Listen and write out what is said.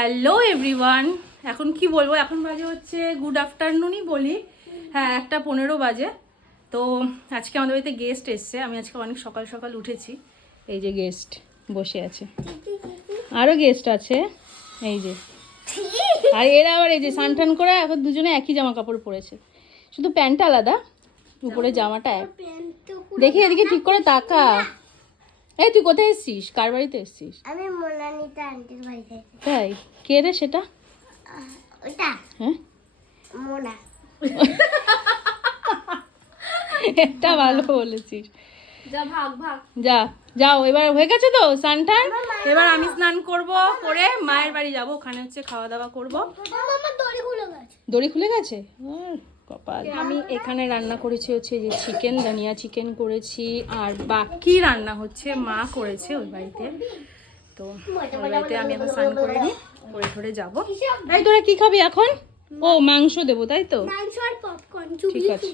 Hello everyone, এখন কি বলবো, এখন বাজে হচ্ছে গুড আফটারনুনই বলি। হ্যাঁ, 1:15 বাজে। তো আজকে আমাদের বাড়িতে গেস্ট এসছে। আমি আজকে অনেক সকাল সকাল উঠেছি। এই যে গেস্ট বসে আছে, আরও গেস্ট আছে এই যে। আর এরা আবার এই যে সানটান করে এখন দুজনে একই জামা কাপড় পরেছে, শুধু প্যান্টটা আলাদা, উপরে জামাটা এক। দেখি এদিকে ঠিক করে তাকা। এই তুই কোথায় এসছিস? কার বাড়িতে এসছিস? আমি মোনালিতা আন্টির বাড়িতে। তাই? কে রে সেটা? ওটা হ্যাঁ, মোনা। এটা ভালো বলেছিস। যা ভাগ ভাগ। যাও এবার হয়ে গেছে তো স্নান টান। এবার আমি স্নান করব, করে মায়ের বাড়ি যাব, ওখানে হচ্ছে খাওয়া দাওয়া করব। আমার দড়ি খুলে গেছে। দড়ি খুলে গেছে? কপাল। আমি এখানে রান্না করেছি হচ্ছে যে চিকেন, ধনিয়া চিকেন করেছি, আর বাকি রান্না হচ্ছে মা করেছে ওই বাড়িতে। তো ওই বাড়িতে আমি এখন স্নান করে নিই, করে ঠরে যাবো। এই তোরা কি খাবি এখন? ও মাংস দেবো তাই তো? মাংস আর পপকর্ন ঠিক আছে।